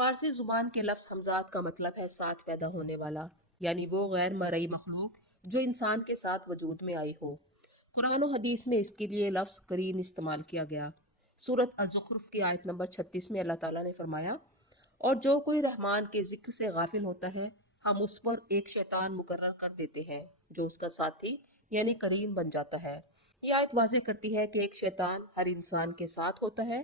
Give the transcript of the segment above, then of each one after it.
فارسی زبان کے لفظ حمزات کا مطلب ہے ساتھ پیدا ہونے والا، یعنی وہ غیر مرئی مخلوق جو انسان کے ساتھ وجود میں آئی ہو۔ قرآن و حدیث میں اس کے لیے لفظ قرین استعمال کیا گیا۔ سورۃ الزخرف کی آیت نمبر 36 میں اللہ تعالیٰ نے فرمایا، اور جو کوئی رحمان کے ذکر سے غافل ہوتا ہے ہم اس پر ایک شیطان مقرر کر دیتے ہیں جو اس کا ساتھی یعنی قرین بن جاتا ہے۔ یہ آیت واضح کرتی ہے کہ ایک شیطان ہر انسان کے ساتھ ہوتا ہے،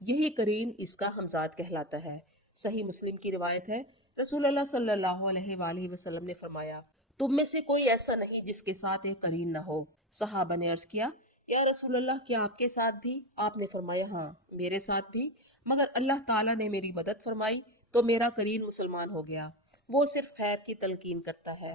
یہی قرین اس کا ہمزاد کہلاتا ہے۔ صحیح مسلم کی روایت ہے، رسول اللہ صلی اللہ علیہ وآلہ وسلم نے فرمایا، تم میں سے کوئی ایسا نہیں جس کے ساتھ ایک قرین نہ ہو۔ صحابہ نے عرض کیا، یا رسول اللہ کیا آپ کے ساتھ بھی؟ آپ نے فرمایا، ہاں میرے ساتھ بھی، مگر اللہ تعالیٰ نے میری مدد فرمائی تو میرا قرین مسلمان ہو گیا، وہ صرف خیر کی تلقین کرتا ہے۔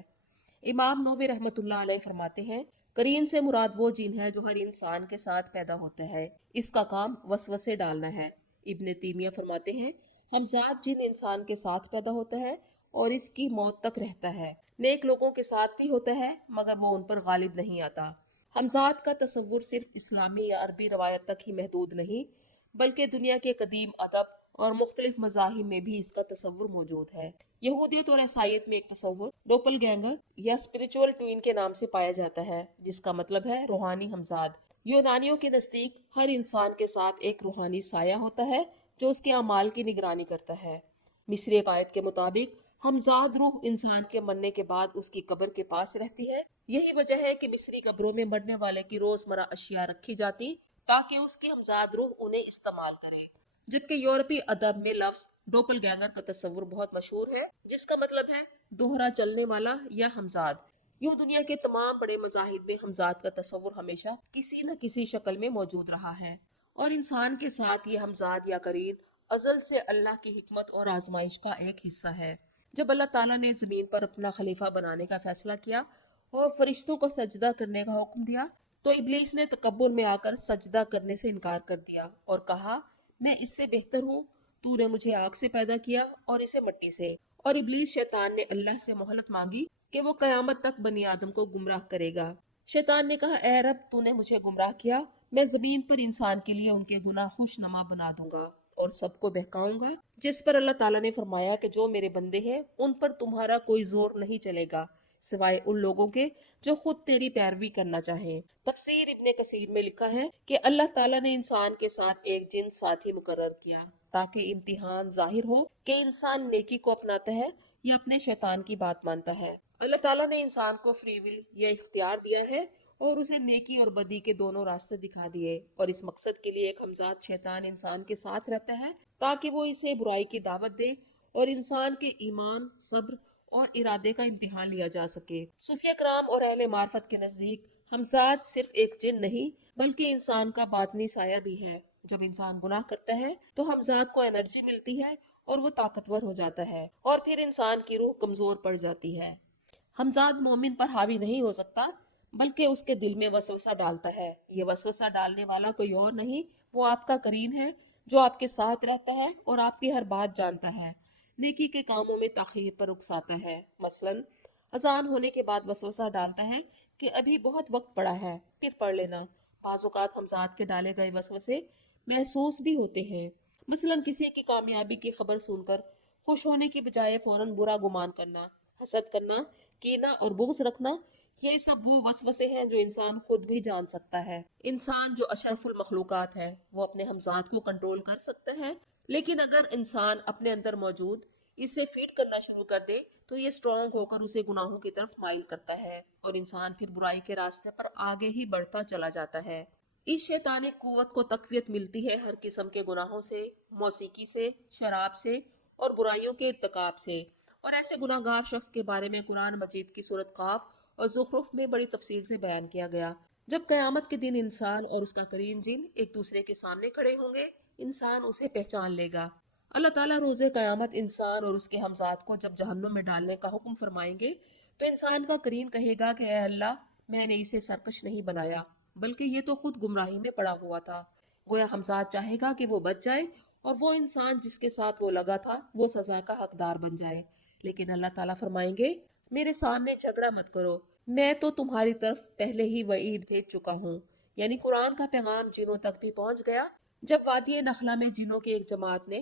امام نووی رحمۃ اللہ علیہ فرماتے ہیں، قرین سے مراد وہ جن ہے جو ہر انسان کے ساتھ پیدا ہوتا ہے، اس کا کام وسوسے ڈالنا ہے۔ ابن تیمیہ فرماتے ہیں، ہمزاد جن انسان کے ساتھ پیدا ہوتا ہے اور اس کی موت تک رہتا ہے، نیک لوگوں کے ساتھ بھی ہوتا ہے مگر وہ ان پر غالب نہیں آتا۔ ہمزاد کا تصور صرف اسلامی یا عربی روایت تک ہی محدود نہیں، بلکہ دنیا کے قدیم ادب اور مختلف مذاہب میں بھی اس کا تصور موجود ہے۔ یہودیت اور عیسائیت میں ایک تصور ڈوپل گینگر یا اسپرچول ٹوین کے نام سے پایا جاتا ہے، جس کا مطلب ہے روحانی ہمزاد۔ یونانیوں کے نزدیک ہر انسان کے ساتھ ایک روحانی سایہ ہوتا ہے جو اس کے اعمال کی نگرانی کرتا ہے۔ مصری عقائد کے مطابق ہمزاد روح انسان کے مرنے کے بعد اس کی قبر کے پاس رہتی ہے۔ یہی وجہ ہے کہ مصری قبروں میں مرنے والے کی روزمرہ اشیاء رکھی جاتی تاکہ اس کی ہمزاد روح انہیں استعمال کرے، جبکہ یورپی ادب میں لفظ ڈوپل گینگر کا تصور بہت مشہور ہے، جس کا مطلب ہے دوہرا چلنے والا یا ہمزاد۔ یوں دنیا کے تمام بڑے مذاہب میں ہمزاد کا تصور ہمیشہ کسی نہ کسی شکل میں موجود رہا ہے، اور انسان کے ساتھ یہ ہمزاد یا قرین ازل سے اللہ کی حکمت اور آزمائش کا ایک حصہ ہے۔ جب اللہ تعالیٰ نے زمین پر اپنا خلیفہ بنانے کا فیصلہ کیا اور فرشتوں کو سجدہ کرنے کا حکم دیا تو ابلیس نے تکبر میں آ کر سجدہ کرنے سے انکار کر دیا اور کہا، میں اس سے بہتر ہوں، تو نے مجھے آگ سے پیدا کیا اور اسے مٹی سے۔ اور ابلیس شیطان نے اللہ سے مہلت مانگی کہ وہ قیامت تک بنی آدم کو گمراہ کرے گا۔ شیطان نے کہا، اے رب تو نے مجھے گمراہ کیا، میں زمین پر انسان کے لیے ان کے گناہ خوش نما بنا دوں گا اور سب کو بہکاؤں گا۔ جس پر اللہ تعالیٰ نے فرمایا کہ جو میرے بندے ہیں ان پر تمہارا کوئی زور نہیں چلے گا سوائے ان لوگوں کے جو خود تیری پیروی کرنا چاہیں۔ تفسیر ابن کثیر میں لکھا ہے کہ اللہ تعالیٰ نے انسان کے ساتھ ایک جن ساتھی مقرر کیا تاکہ امتحان ظاہر ہو کہ انسان نیکی کو اپناتا ہے یا اپنے شیطان کی بات مانتا ہے۔ اللہ تعالیٰ نے انسان کو فری ول یا اختیار دیا ہے اور اسے نیکی اور بدی کے دونوں راستے دکھا دیے، اور اس مقصد کے لیے ایک ہمزاد شیطان انسان کے ساتھ رہتا ہے تاکہ وہ اسے برائی کی دعوت دے اور انسان کے ایمان، صبر اور ارادے کا امتحان لیا جا سکے۔ صوفیہ کرام اور اہل معرفت کے نزدیک ہمزاد صرف ایک جن نہیں بلکہ انسان کا باطنی سایہ بھی ہے۔ جب انسان گناہ کرتا ہے تو ہمزاد کو انرجی ملتی ہے اور وہ طاقتور ہو جاتا ہے، اور پھر انسان کی روح کمزور پڑ جاتی ہے۔ ہمزاد مومن پر حاوی نہیں ہو سکتا بلکہ اس کے دل میں وسوسہ ڈالتا ہے۔ یہ وسوسہ ڈالنے والا کوئی اور نہیں، وہ آپ کا قرین ہے جو آپ کے ساتھ رہتا ہے اور آپ کی ہر بات جانتا ہے، نیکی کے کاموں میں تاخیر پر اکساتا ہے۔ مثلاً اذان ہونے کے بعد وسوسہ ڈالتا ہے کہ ابھی بہت وقت پڑا ہے، پھر پڑھ لینا۔ بعض اوقات ہمزاد کے ڈالے گئے وسوسے محسوس بھی ہوتے ہیں، مثلاً کسی کی کامیابی کی خبر سن کر خوش ہونے کی بجائے فوراً برا گمان کرنا، حسد کرنا، کینہ اور بغض رکھنا۔ یہ سب وہ وسوسے ہیں جو انسان خود بھی جان سکتا ہے۔ انسان جو اشرف المخلوقات ہے وہ اپنے ہمزاد کو کنٹرول کر سکتا ہے، لیکن اگر انسان اپنے اندر موجود اسے فیڈ کرنا شروع کر دے تو یہ اسٹرانگ ہو کر اسے گناہوں کی طرف مائل کرتا ہے اور انسان پھر برائی کے راستے پر آگے ہی بڑھتا چلا جاتا ہے۔ اس شیطانی قوت کو تقویت ملتی ہے ہر قسم کے گناہوں سے، موسیقی سے، شراب سے اور برائیوں کے ارتکاب سے، اور ایسے گناہ گار شخص کے بارے میں قرآن مجید کی سورۃ قاف اور زخرف میں بڑی تفصیل سے بیان کیا گیا۔ جب قیامت کے دن انسان اور اس کا قرین جن ایک دوسرے کے سامنے کھڑے ہوں گے، انسان اسے پہچان لے گا۔ اللہ تعالیٰ روز قیامت انسان اور اس کے ہمزاد کو جب جہنم میں ڈالنے کا حکم فرمائیں گے تو انسان کا قرین کہے گا کہ اے اللہ، میں نے اسے سرکش نہیں بنایا بلکہ یہ تو خود گمراہی میں پڑا ہوا تھا۔ گویا ہمزاد چاہے گا کہ وہ بچ جائے اور وہ انسان جس کے ساتھ وہ لگا تھا وہ سزا کا حقدار بن جائے، لیکن اللہ تعالیٰ فرمائیں گے، میرے سامنے جھگڑا مت کرو، میں تو تمہاری طرف پہلے ہی وعید بھیج چکا ہوں۔ یعنی قرآن کا پیغام جنوں تک بھی پہنچ گیا۔ جب وادی نخلا میں جنوں کی ایک جماعت نے